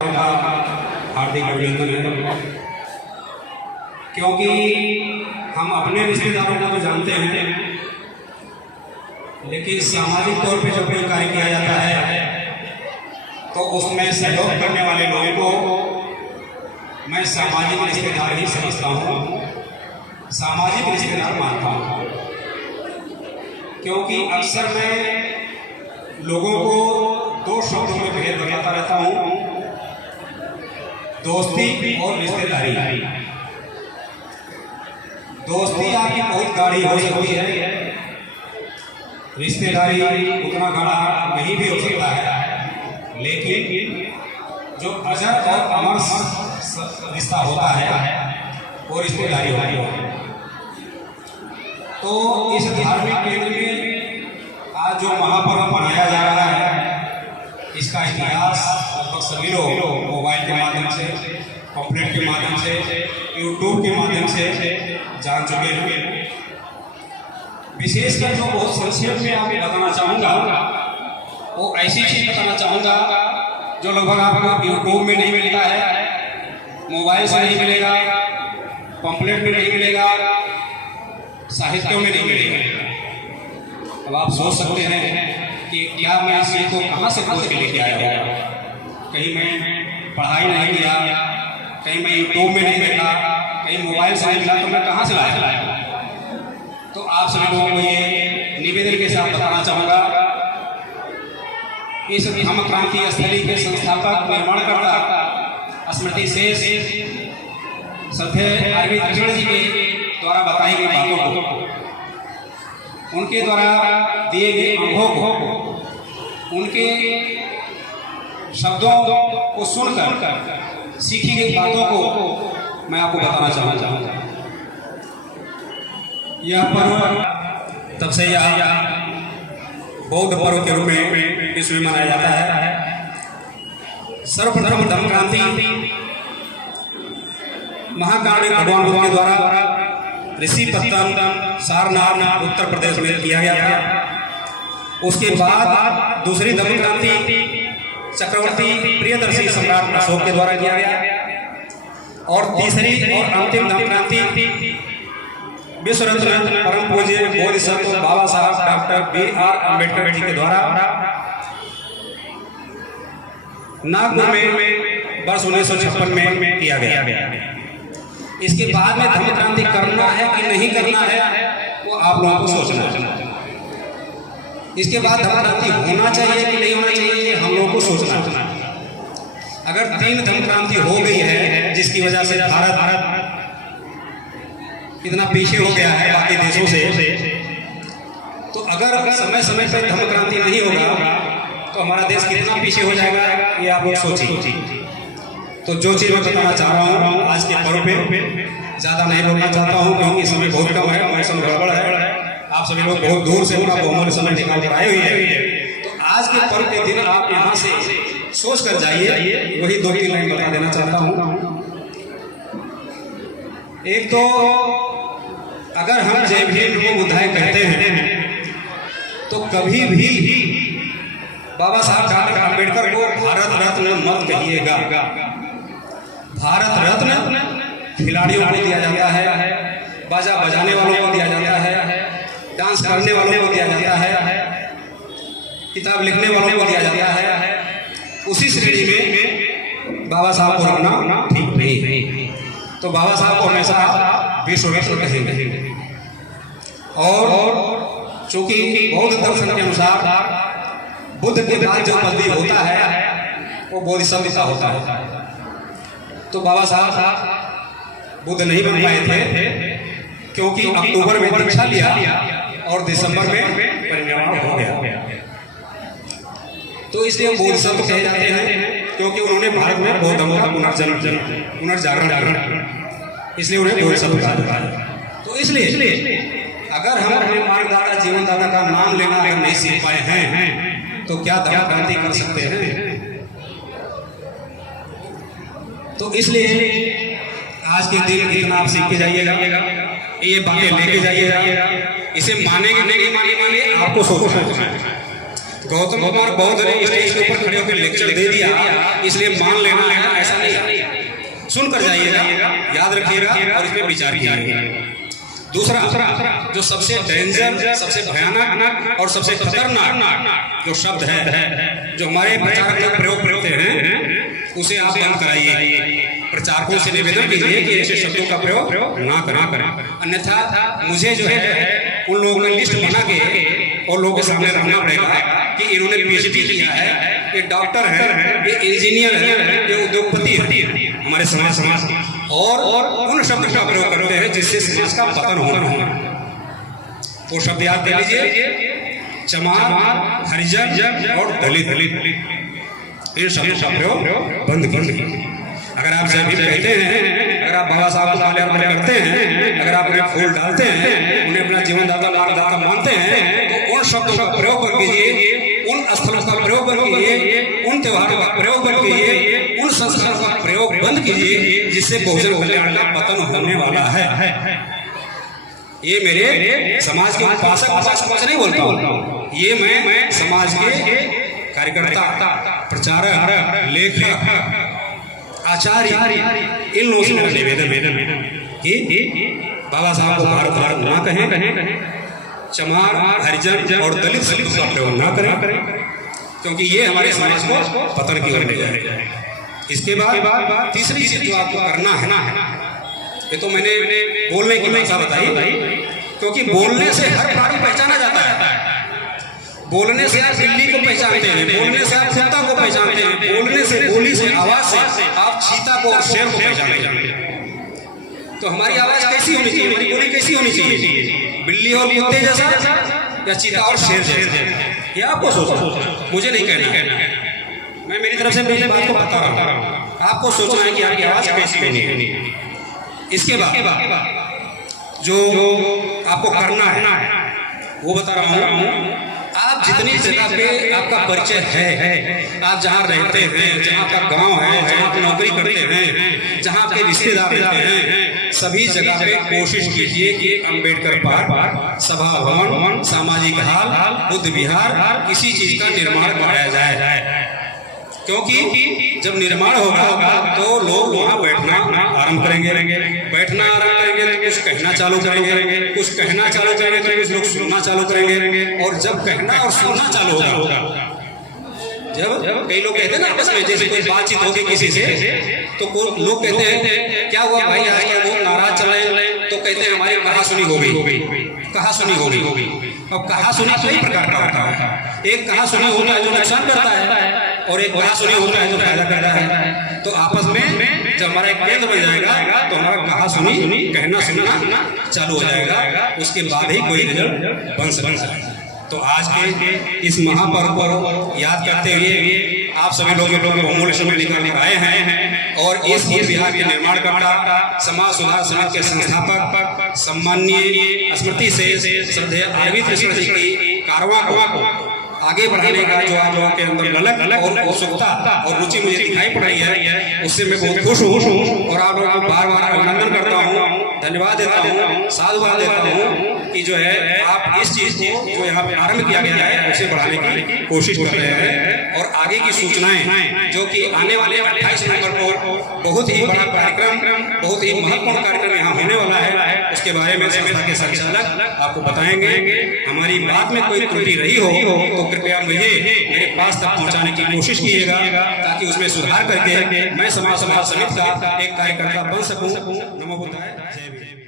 हार्दिक अभिनंदन है, क्योंकि हम अपने रिश्तेदारों को तो जानते हैं, लेकिन सामाजिक तौर पे जब कोई कार्य किया जाता है तो उसमें सहयोग करने वाले लोगों को मैं सामाजिक रिश्तेदार ही समझता हूँ, सामाजिक रिश्तेदार मानता हूँ। क्योंकि अक्सर मैं लोगों को दो शब्दों में भेद बताता रहता हूँ, दोस्ती और रिश्तेदारी। दोस्ती आपकी बहुत गाढ़ी हो सकती है, रिश्तेदारी उतना गाढ़ा नहीं भी हो सकता है, लेकिन जो अजर और अमर रिश्ता होता है वो रिश्तेदारी होती है। तो इस धार्मिक केंद्र में आज जो महापर्व मनाया जा रहा है, इसका इतिहास लगभग सभी लोग मोबाइल के माध्यम से, पंपलेट के माध्यम से, यूट्यूब के माध्यम से जान चुके हैं। विशेषकर जो बहुत संक्षेप में आपको बताना चाहूँगा, वो ऐसी चीज़ बताना चाहूँगा जो लगभग आपको यूट्यूब में नहीं मिलता है, मोबाइल से नहीं मिलेगा, पंपलेट में नहीं मिलेगा, साहित्यों में नहीं मिलेगा। अब आप सोच सकते हैं कि क्या मैं इस चीज़ को कहाँ से खोज के लेके आया हूँ। कहीं मैं पढ़ाई नहीं किया, कहीं मैं यूट्यूब में नहीं मिला, कहीं मोबाइल से नहीं मिला, तो मैं कहाँ से लाया। तो आप सभी लोगों को ये निवेदन के साथ बताना चाहूँगा, इस धम्म क्रांति स्थली के संस्थापक निर्माणकर्ता स्मृति शेष श्रद्धेय आरवी कृष्ण जी के द्वारा बताई गई बातों को, उनके द्वारा दिए गए अनुभव को, उनके शब्दों को सुनकर सीखी गई बातों को मैं आपको बताना चाहूँगा। यह पर्व तब से यह बौद्ध पर्व के रूप में विश्व में मनाया जाता है। सर्वप्रथम धम्म क्रांति महाकाल भगवान बुद्ध के द्वारा ऋषि पत्तन सारनाथ उत्तर प्रदेश में किया गया था। उसके बाद दूसरी धम्म क्रांति चक्रवर्ती प्रियदर्शी सम्राट अशोक के द्वारा किया गया, और तीसरी और अंतिम धम्म क्रांति विश्व रत्न परम पूज्य बोधिसत्व बाबा साहब डॉक्टर B.R. अम्बेडकर जी के द्वारा नागपुर में वर्ष 1956 में किया गया। इसके बाद में धम्म क्रांति करना है कि नहीं करना है, वो आप लोगों को सोचना है। इसके बाद धम्म क्रांति होना चाहिए कि नहीं होना चाहिए, हम लोगों को सोचना है। अगर 3 धम्म क्रांति हो गई है, जिसकी वजह से भारत इतना पीछे हो गया है बाकी देशों से, तो अगर समय समय पर धम्म क्रांति नहीं होगा तो हमारा देश कितना पीछे हो जाएगा, ये आप लोग सोचिए। तो जो चीज़ मैं बताना चाह रहा हूँ आज के पर्व पे, ज़्यादा नहीं बोलना चाहता हूँ क्योंकि समय बहुत कम है, मौसम गड़बड़ है, आप सभी लोग बहुत दूर से अपना बहुमूल्य समय निकाल कर आए हुए हैं। तो आज के पर्व के दिन आप यहाँ से सोच कर जाइए, वही 2-3 लाइन बता देना चाहता हूँ। एक तो अगर हम जय भीम को बुद्धाय कहते हैं तो कभी भी बाबा साहब डॉक्टर अम्बेडकर को भारत रत्न मत कहिएगा। भारत रत्न खिलाड़ियों को दिया जाता है, बाजा बजाने वालों को दिया जाता है, डांस करने वालों को दिया जाता है, किताब लिखने वालों को दिया जाता है। उसी श्रेणी में बाबा साहब को रखना ठीक नहीं है। तो बाबा साहब को हमेशा विश्व कहेंगे। और चूंकि बौद्ध दर्शन के अनुसार बुद्ध के बाद जो पदवी होता है वो बोधिसत्व होता है। तो बाबा साहब बुद्ध नहीं बन पाए थे क्योंकि अक्टूबर में दीक्षा लिया और दिसंबर में परिनिर्वाण हो गया। तो इसलिए बोधिसत्व कहे जाते हैं क्योंकि उन्होंने भारत में बौद्ध धर्म का पुनर्जागरण, इसलिए उन्हें बोधिसत्व कहा जाता है। तो इसलिए अगर हम अपने मार्गदाता जीवनदाता का नाम लेना अगर नहीं सीख पाए हैं तो क्या धम्म क्रांति कर सकते हैं। तो इसलिए आज के दिन इतना आप सीख के जाइएगा, ये बातें लेके जाइएगा, इसे मानेंगे नहीं मानेंगे आपको सोचना है। गौतम कुमार बौद्ध ने स्टेज के ऊपर खड़े होकर लेक्चर दे दिया इसलिए मान लेना है, ऐसा नहीं। सुनकर जाइएगा, याद रखिएगा और इसमें विचार कीजिएगा। दूसरा जो सबसे डेंजर, सबसे भयानक और सबसे खतरनाक जो शब्द है जो हमारे प्रचारक लोग प्रयोग करते हैं उसे आप बंद कराइए। प्रचारकों से निवेदन कीजिए कि ऐसे शब्दों का प्रयोग ना करें, अन्यथा मुझे जो है उन लोगों का लिस्ट बना के और लोगों के सामने रखना पड़ेगा कि इन्होंने पीएचडी किया है, ये डॉक्टर है, ये इंजीनियर है, ये उद्योगपति है हमारे समाज और उन शब्दों का प्रयोग करते हैं जिससे समाज का पतन होना। वो शब्द याद कर लीजिए, चमार, हरिजन और दलित। इन शब्दों का प्रयोग बंद कीजिए। अगर आप जब भी कहते हैं, अगर आप बाबा साहब का माल्यार्पण करते हैं, अगर आप उन्हें फूल डालते हैं, उन्हें अपना जीवनदाता मार्गदाता मानते हैं, तो उन शब्दों का प्रयोग कर कीजिए, उन स्थलों का प्रयोग कर कीजिए, उन त्योहारों का प्रयोग कर कीजिए, उन संस्कारों का प्रयोग बंद कीजिए जिससे बहुजन कल्याण का पतन होने वाला है। ये मेरे समाज के उपासक नहीं बोलता हूँ, ये मैं समाज के कार्यकर्ता, प्रचारक, लेखक, आचार्य इन लोगों से मेरा निवेदन कि बाबा साहब को भारत ना कहें, चमार, हरिजन और दलित शब्द का प्रयोग ना करें, क्योंकि ये हमारे समाज को पतन की ओर ले जाएगा। इसके बाद तीसरी चीज जो आपको करना है ना, ये तो मैंने बोलने की भाषा बताई, क्योंकि बोलने से हर प्राणी पहचाना जाता है। बोलने से आप बिल्ली को पहचानते हैं, बोलने से आप कुत्ता को पहचानते हैं, बोलने से, बोली से, आवाज से आप चीता को, शेर को पहचानते हैं। तो हमारी आवाज कैसी होनी चाहिए, हमारी बोली कैसी होनी चाहिए? बिल्ली और कुत्ते जैसा या चीता और शेर जैसा? ये आपको सोचना, मुझे नहीं कहना। मैं मेरी तरफ से मेरी बात को बता रहा हूँ, आपको सोचना है कि आपकी आवाज कैसी होनी है। इसके बाद जो आपको करना है वो बता रहा हूँ। आप जितनी जगह पे आपका परिचय है, आप जहाँ रहते हैं, जहाँ आपका गांव है, जहाँ आप नौकरी करते हैं, जहाँ आपके रिश्तेदार रहते हैं, सभी जगह पे कोशिश कीजिए कि अम्बेडकर पार्क, सभा भवन, सामाजिक हाल, बुद्ध विहार, इसी चीज का निर्माण कराया जाए। क्योंकि जब निर्माण होगा तो लोग वहाँ बैठना आरंभ करेंगे, कुछ कहना चालू करेंगे, कुछ लोग सुनना चालू करेंगे। और जब कहना और सुनना चालू होगा, जब कई लोग कहते हैं ना आपस में, जैसे कोई बातचीत होगी किसी से, तो लोग कहते हैं क्या हुआ भाई आज क्या वो नाराज चल रहे, तो कहते हैं हमारी कहा सुनी हो गई। अब कहा सुनी कई प्रकार का होता है। एक कहा सुनी होता है जो नुकसान करता है, और एक कहा सुनी होता है जो फायदा करता है। तो आपस में जब हमारा एक केंद्र बन जाएगा तो हमारा कहा सुनी, कहना सुनना चालू हो जाएगा, उसके बाद ही कोई रिजल्ट बन सकता। तो आज के इस महापर्व को याद करते हुए आप सभी लोग बहुमूल्य समय निकाल आए हैं और इस बिहार के निर्माण करता, समाज सुधार समिति के संस्थापक सम्माननीय स्मृति से श्रद्धेय अरविंद कृष्ण जी की कारवां को आगे बढ़ाने का जो आप लोगों के अंदर ललक और उत्सुकता और रुचि मुझे दिखाई पड़ रही है, उससे मैं बहुत खुश हूँ और आप लोगों को बार-बार अभिनंदन करता हूँ, धन्यवाद देता हूँ, साधुवाद देता हूँ कि जो है आप इस चीज को जो यहाँ पे आरंभ किया गया है उसे बढ़ाने की कोशिश कर रहे हैं। और आगे की सूचनाएं जो कि आने वाले 28 नवंबर को बहुत ही बड़ा कार्यक्रम, बहुत ही महत्वपूर्ण कार्यक्रम यहाँ होने वाला है, उसके बारे में संस्था के संचालक आपको बताएंगे। हमारी बात में कोई त्रुटि रही हो तो कृपया मुझे मेरे पास तक पहुंचाने की कोशिश कीजिएगा, ताकि उसमें सुधार करके मैं समाज समिति का एक कार्यकर्ता बन सकूं। नमो बुद्धाय, जय भीम।